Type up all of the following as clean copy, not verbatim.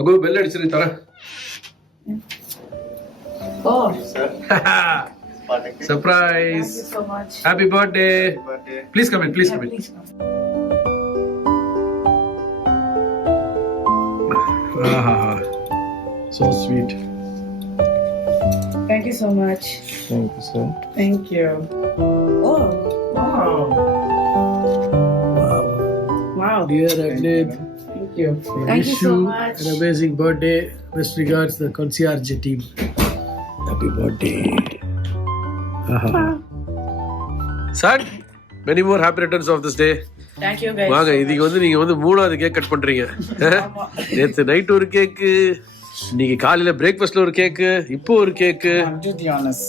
Ago bell அடிச்சிரு தரேன். Oh, Surprise. thank you so much. Happy birthday. Please come in. Please come in. Please come. So sweet. Thank you so much. Thank you, sir. Thank you. Oh, wow. Wow. Wow. Dear Agnes, Thank you. I Thank wish you so you much. an amazing birthday. Best regards, the concierge team. Happy birthday. Son, many more happy returns of this day. Thank you guys. வாங்க so இதுக்கு much. வந்து நீங்க வந்து மூணாவது cake cut பண்றீங்க. ஆமா. நேத்து நைட் ஒரு கேக்கு, நீங்க காலையில பிரேக்ஃபாஸ்ட்ல ஒரு கேக்கு, இப்போ ஒரு கேக்கு. I'm to be honest.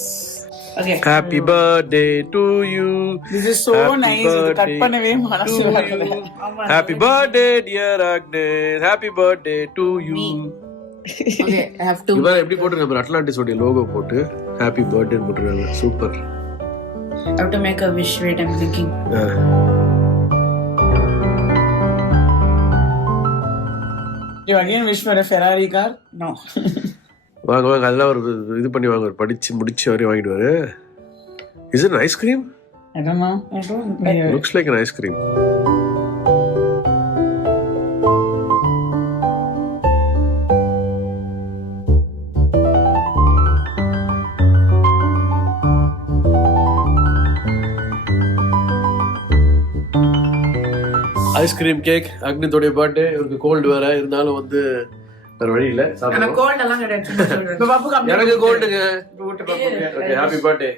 Okay. Happy birthday to you. This is so Happy nice. இது cut birthday பண்ணவே மனசு to வரல. you. ஆமா, Happy birthday dear Agnes. Happy birthday to you. Okay, I have to. இவன் எப்படி போட்டுருக்காங்க அட்லாண்டிஸ் உடைய லோகோ போட்டு ஹாப்பி பர்த்டே போட்டுருக்காங்க. Super. I have to make a wish. Wait, I'm thinking. You again wish for a Ferrari car? No. வாங்க வாங்க அதெல்லாம் ஒரு இது பண்ணி வாங்க, ஒரு படிச்சு முடிச்சு வரையும் வாங்கிட்டு வாரு. Is it ice cream? I don't know. I don't. Looks like an ice cream. Ice cream cake, அக்னித்தோடைய பர்த்டே. இவருக்கு கோல்டு வேற இருந்தாலும் வந்து வேற வழி இல்ல எனக்கு சாப்பிடணும். கோல்ட் எல்லாம் கிடையாது. இப்ப பாப்புக்கு எனக்கு கோல்டுங்க. போட்டு பாப்புக்கு. Okay happy birthday.